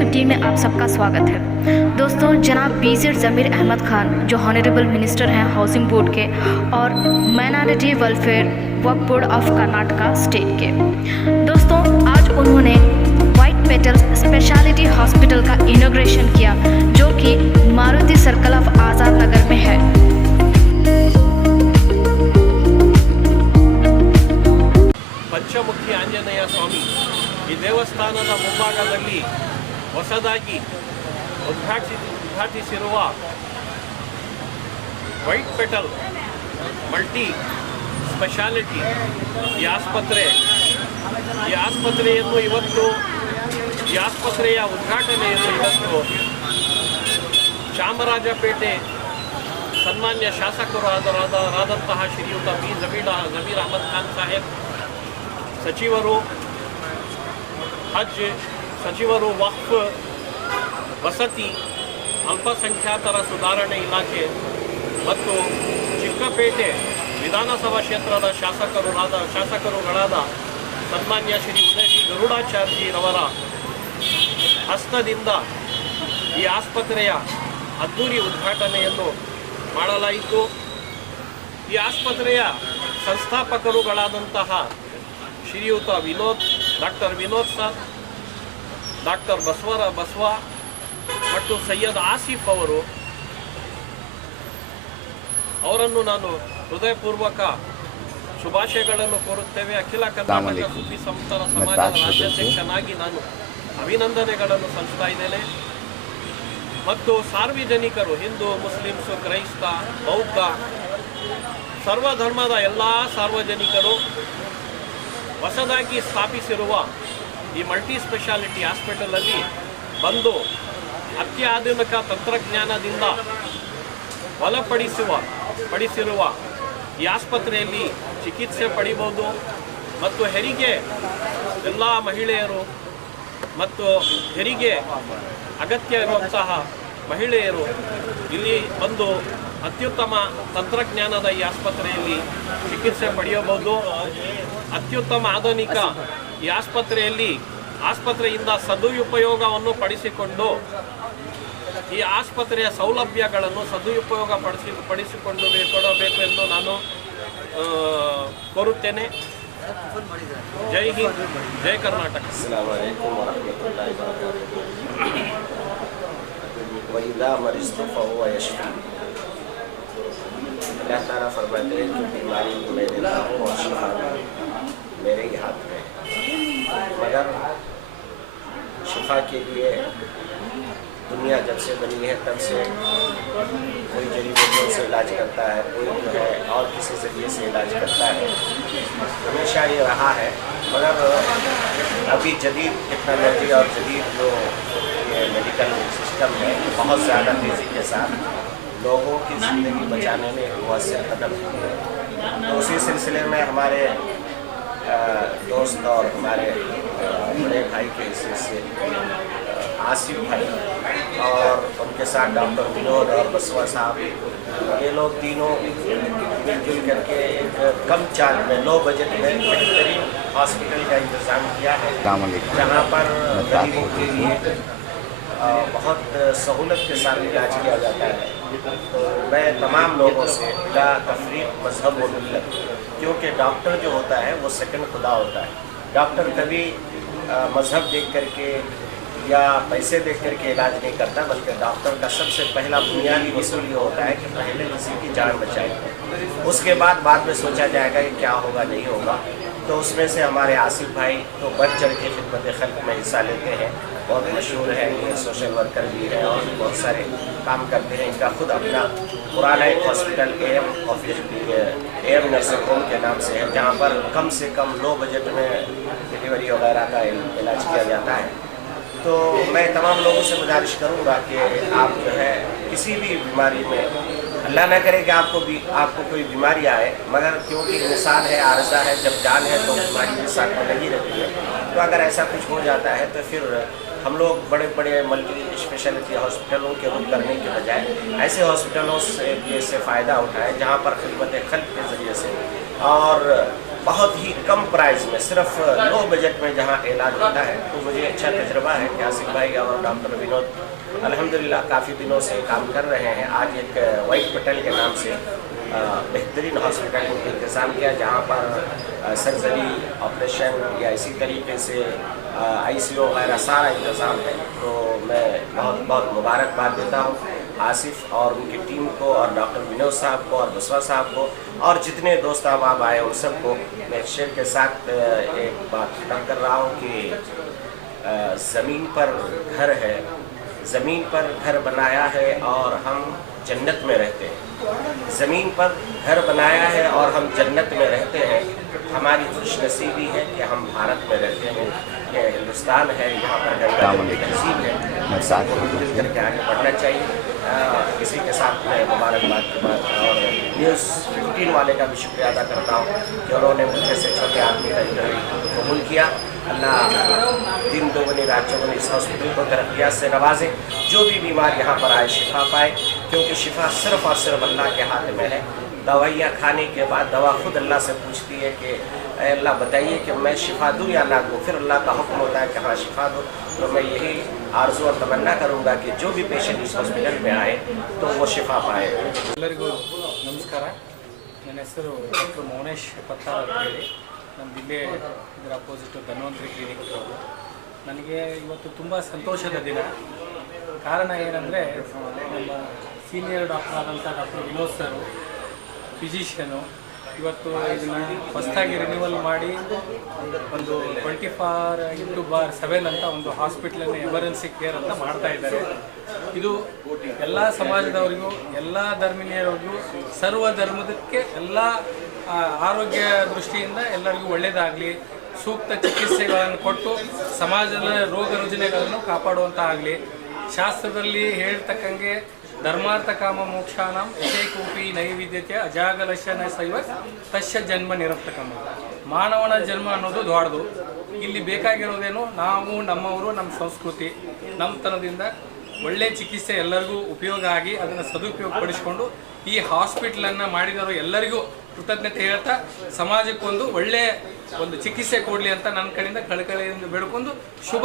15 में आप सबका स्वागत है। दोस्तों, जनाब बीजेड ज़मीर अहमद खान जो हॉनरेबल मिनिस्टर हैं हाउसिंग बोर्ड के और minority welfare Waqf board of Karnataka state के, दोस्तों आज उन्होंने वाइट पेटल स्पेशलिटी हॉस्पिटल का इनॉग्रेशन किया जो कि मारुति सर्कल ऑफ आज़ाद नगर में है। ಪಂಚಮುಖಿ ಆಂಜನೇಯ ಸ್ವಾಮಿ ಈ ದೇವಸ್ಥಾನದ ಮುಂಭಾಗದಲ್ಲಿ ಹೊಸದಾಗಿ ಉದ್ಘಾಟಿಸಿರುವ ವೈಟ್ ಪೆಟಲ್ ಮಲ್ಟಿ ಸ್ಪೆಷಾಲಿಟಿ ಈ ಆಸ್ಪತ್ರೆಯನ್ನು ಇವತ್ತು ಈ ಆಸ್ಪತ್ರೆಯ ಉದ್ಘಾಟನೆಯನ್ನು ಇವತ್ತು ಚಾಮರಾಜಪೇಟೆ ಸನ್ಮಾನ್ಯ ಶಾಸಕರು ಆದಂತಹ ಶ್ರೀಯುತ ಬಿ ಝಮೀರ್ ಅಹಮದ್ ಖಾನ್ ಸಾಹೇಬ್ ಸಚಿವರು, ಹಜ್ ಸಚಿವರು, ವಕ್ಫ್, ವಸತಿ, ಅಲ್ಪಸಂಖ್ಯಾತರ ಸುಧಾರಣೆ ಇಲಾಖೆ ಮತ್ತು ಚಿಕ್ಕಪೇಟೆ ವಿಧಾನಸಭಾ ಕ್ಷೇತ್ರದ ಶಾಸಕರುಗಳಾದ ಸನ್ಮಾನ್ಯ ಶ್ರೀ ಉದಯ ಗರುಡಾಚಾರ್ಜಿರವರ ಹಸ್ತದಿಂದ ಈ ಆಸ್ಪತ್ರೆಯ ಅದ್ದೂರಿ ಉದ್ಘಾಟನೆಯನ್ನು ಮಾಡಲಾಯಿತು. ಈ ಆಸ್ಪತ್ರೆಯ ಸಂಸ್ಥಾಪಕರುಗಳಾದಂತಹ ಶ್ರೀಯುತ doctor Vinod sir, doctor Basava ಮತ್ತು ಸೈಯದ್ ಆಸಿಫ್ ಅವರನ್ನು ನಾನು ಹೃದಯಪೂರ್ವಕ ಶುಭಾಶಯಗಳನ್ನು ಕೋರುತ್ತೇವೆ. ಅಖಿಲ ಕರ್ನಾಟಕ ಸುದ್ದಿ ಸಂಸ್ಥರ ಸಮಾಜದ ರಾಜ್ಯಾಧ್ಯಕ್ಷನಾಗಿ ನಾನು ಅಭಿನಂದನೆಗಳನ್ನು ಸಲ್ಲಿಸ್ತಾ ಇದ್ದೇನೆ. ಮತ್ತು ಸಾರ್ವಜನಿಕರು, ಹಿಂದೂ, ಮುಸ್ಲಿಮ್ಸು, ಕ್ರೈಸ್ತ, ಬೌದ್ಧ, ಸರ್ವಧರ್ಮದ ಎಲ್ಲ ಸಾರ್ವಜನಿಕರು ಹೊಸದಾಗಿ ಸ್ಥಾಪಿಸಿರುವ ಈ ಮಲ್ಟಿ ಸ್ಪೆಷಾಲಿಟಿ ಹಾಸ್ಪಿಟಲಲ್ಲಿ ಬಂದು ಅತ್ಯಾಧುನಿಕ ತಂತ್ರಜ್ಞಾನದಿಂದ ಪಡಿಸಿರುವ ಈ ಆಸ್ಪತ್ರೆಯಲ್ಲಿ ಚಿಕಿತ್ಸೆ ಪಡಿಬೋದು. ಮತ್ತು ಹೆರಿಗೆ ಎಲ್ಲ ಮಹಿಳೆಯರು ಮತ್ತು ಹೆರಿಗೆ ಅಗತ್ಯ ಇರುವಂತಹ ಮಹಿಳೆಯರು ಇಲ್ಲಿ ಬಂದು ಅತ್ಯುತ್ತಮ ತಂತ್ರಜ್ಞಾನದ ಈ ಆಸ್ಪತ್ರೆಯಲ್ಲಿ ಚಿಕಿತ್ಸೆ ಪಡೆಯಬಹುದು. ಅತ್ಯುತ್ತಮ ಆಧುನಿಕ ಈ ಆಸ್ಪತ್ರೆಯಿಂದ ಸದುಪಯೋಗವನ್ನು ಪಡಿಸಿಕೊಂಡು ಈ ಆಸ್ಪತ್ರೆಯ ಸೌಲಭ್ಯಗಳನ್ನು ಪಡಿಸಿಕೊಂಡು ಕೊಡಬೇಕು ಎಂದು ನಾನು ಕೋರುತ್ತೇನೆ. ಜೈ ಹಿಂದ್, ಜೈ ಕರ್ನಾಟಕ. अल्लाह ताला फरमाते हैं कि बीमारी मैं देता हूँ और शिफा मेरे ही हाथ में, मगर शिफा के लिए दुनिया जब से बनी है तब से कोई जड़ी बूटियों से इलाज करता है, कोई जो है और किसी जरिए से इलाज करता है, हमेशा ये रहा है। मगर अभी जदीद टेक्नोलॉजी और जदीद जो ये मेडिकल सिस्टम है बहुत ज़्यादा तेज़ी के साथ लोगों की ज़िंदगी बचाने में मुअस्सर कदम हुई है। तो उसी सिलसिले में हमारे दोस्त और हमारे बड़े भाई के हिस्से से आसिफ भाई और उनके साथ डॉक्टर विनोद और बसवा साहब, ये लोग तीनों मिलजुल करके एक कम चार्ज में, लो बजट में बेहतरीन हॉस्पिटल का इंतज़ाम किया है, जहाँ पर गरीबों के लिए बहुत सहूलत के साथ इलाज किया जाता है। तो मैं तमाम लोगों से बिला तफरीक मजहब व मिल्लत, क्योंकि डॉक्टर जो होता है वो सेकंड खुदा होता है। डॉक्टर कभी मजहब देख करके या पैसे देख करके इलाज नहीं करता, बल्कि डॉक्टर का सबसे पहला बुनियादी उसूल ये होता है कि पहले किसी की जान बचाएं, उसके बाद में सोचा जाएगा कि क्या होगा नहीं होगा। तो उसमें से हमारे आसिफ भाई तो बढ़ चढ़ के खिदमत खल्क में हिस्सा लेते हैं, बहुत मशहूर है, ये सोशल वर्कर भी है और बहुत सारे काम करते हैं। इनका खुद अपना पुराना एक हॉस्पिटल एम नर्सिंग होम के नाम से है, जहाँ पर कम से कम लो बजट में डिलीवरी वगैरह का इलाज किया जाता है। तो मैं तमाम लोगों से गुजारिश करूँगा कि आप जो है किसी भी बीमारी में, अल्लाह न करे कि आपको कोई बीमारी आए, मगर क्योंकि इंसान है, आरज़ा है, जब जान है तो बीमारी के साथ में लगी रहती है। तो अगर ऐसा कुछ हो जाता है तो फिर हम लोग बड़े बड़े मल्टी स्पेशलिटी हॉस्पिटलों के रुख करने के बजाय ऐसे हॉस्पिटलों से फ़ायदा उठाएं जहाँ पर खिदमत खल्क के ज़रिए से और बहुत ही कम प्राइस में, सिर्फ लो बजट में जहाँ इलाज होता है, तो मुझे अच्छा तजुर्बा है कि आसिफ भाई और डॉक्टर विनोद अल्हम्दुलिल्लाह काफ़ी दिनों से काम कर रहे हैं। आज एक वाइट पटेल के नाम से बेहतरीन हॉस्पिटल को इंतज़ाम किया, जहाँ पर सर्जरी, ऑपरेशन या इसी तरीके से ICU वगैरह सारा इंतज़ाम है। तो मैं बहुत बहुत मुबारकबाद देता हूँ आसिफ और उनकी टीम को, और डॉक्टर विनोद साहब को, और बुस्वा साहब को, और जितने दोस्त अहबाब आए उन सबको मैं शेर के साथ एक बात तय कर रहा हूँ कि ज़मीन पर घर है, ज़मीन पर घर बनाया है और हम जन्नत में रहते हैं। ज़मीन पर घर बनाया है और हम जन्नत में रहते हैं। हमारी खुशनसीबी है कि हम भारत में रहते हैं, ये हिंदुस्तान है, यहाँ पर गंगा की तहसीब है, साथ में मिल करके आगे बढ़ना चाहिए। इसी के साथ मैं मुबारकबाद के बाद और न्यूज़ 15 वाले का भी शुक्रिया अदा करता हूँ कि उन्होंने मुझे से छोटे आदमी का इंटरव्यू कबूल किया। अल्लाह दिन दोगुनी रात चौगुनी इस हॉस्पिटल को तरक्कियात से नवाजे, जो भी बीमार यहाँ पर आए शिफा पाए, क्योंकि शिफा सिर्फ़ और सिर्फ अल्लाह के हाथ में है। दवाइयाँ खाने के बाद दवा खुद अल्लाह से पूछती है कि अल्लाह बताइए कि मैं शिफा दूँ या ना दूँ, फिर अल्लाह का हुक्म होता है कि हाँ शिफा दो। तो मैं यही आरज़ू और तमन्ना करूँगा कि जो भी पेशेंट इस हॉस्पिटल में आए तो वो शिफा पाए। ಎಲ್ಲರಿಗೂ ನಮಸ್ಕಾರ. ನನ್ನ ಹೆಸರು ಡಾಕ್ಟರ್ ಮೌನೇಶ್ ಪತ್ತಾರ್ ಅಂತ ಹೇಳಿ, ನಮ್ಮ ಇಲ್ಲೇ ಇದರ ಅಪೋಸಿಟ್ ಧನ್ವಂತರಿ ಕ್ಲಿನಿಕ್ ಇರೋದು. ನನಗೆ ಇವತ್ತು ತುಂಬ ಸಂತೋಷದ ದಿನ. ಕಾರಣ ಏನಂದರೆ, ನಮ್ಮ ಸೀನಿಯರ್ ಡಾಕ್ಟರ್ ಆದಂಥ ಡಾಕ್ಟರ್ ವಿನೋದ್ ಸರು, ಫಿಸಿಷಿಯನು, ಇವತ್ತು ಇದನ್ನು ಹೊಸದಾಗಿ ರಿನ್ಯೂವಲ್ ಮಾಡಿ ಒಂದು 24/7 ಅಂತ ಒಂದು ಹಾಸ್ಪಿಟ್ಲನ್ನು ಎಮರ್ಜೆನ್ಸಿ ಕೇರ್ ಅಂತ ಮಾಡ್ತಾ ಇದ್ದಾರೆ. ಇದು ಎಲ್ಲ ಸಮಾಜದವರಿಗೂ, ಎಲ್ಲ ಧರ್ಮೀಯರಿಗೂ, ಸರ್ವ ಧರ್ಮದಕ್ಕೆ ಎಲ್ಲ ಆರೋಗ್ಯ ದೃಷ್ಟಿಯಿಂದ ಎಲ್ಲರಿಗೂ ಒಳ್ಳೆಯದಾಗಲಿ, ಸೂಕ್ತ ಚಿಕಿತ್ಸೆಗಳನ್ನು ಕೊಟ್ಟು ಸಮಾಜದ ರೋಗ ರುಜಿನಗಳನ್ನು ಕಾಪಾಡುವಂಥ ಆಗಲಿ. ಶಾಸ್ತ್ರದಲ್ಲಿ ಹೇಳ್ತಕ್ಕಂಗೆ ಧರ್ಮಾರ್ಥ ಕಾಮ ಮೋಕ್ಷಾಣಂ ಯಶೈಕೂಪಿ ನೈವೇದ್ಯತೆ ಅಜಾಗಲಶನ ಸೈವ ತಸ್ಯ ಜನ್ಮ ನಿರರ್ಥಕಮ್ಮ. ಮಾನವನ ಜನ್ಮ ಅನ್ನೋದು ದೊಡ್ಡದು. ಇಲ್ಲಿ ಬೇಕಾಗಿರೋದೇನು, ನಾವು ನಮ್ಮವರು, ನಮ್ಮ ಸಂಸ್ಕೃತಿ, ನಮ್ಮತನದಿಂದ ಒಳ್ಳೆ ಚಿಕಿತ್ಸೆ ಎಲ್ಲರಿಗೂ ಉಪಯೋಗ ಆಗಿ ಅದನ್ನು ಸದುಪಯೋಗಪಡಿಸಿಕೊಂಡು ಈ ಹಾಸ್ಪಿಟ್ಲನ್ನು ಮಾಡಿದವರು ಎಲ್ಲರಿಗೂ ಕೃತಜ್ಞತೆ ಹೇಳ್ತಾ ಸಮಾಜಕ್ಕೊಂದು ಒಳ್ಳೆಯ ಒಂದು ಚಿಕಿತ್ಸೆ ಕೊಡಲಿ ಅಂತ ನನ್ನ ಕಡೆಯಿಂದ ಕಳಕಳಿಯಿಂದ ಬೇಡ್ಕೊಂಡು ಶುಭ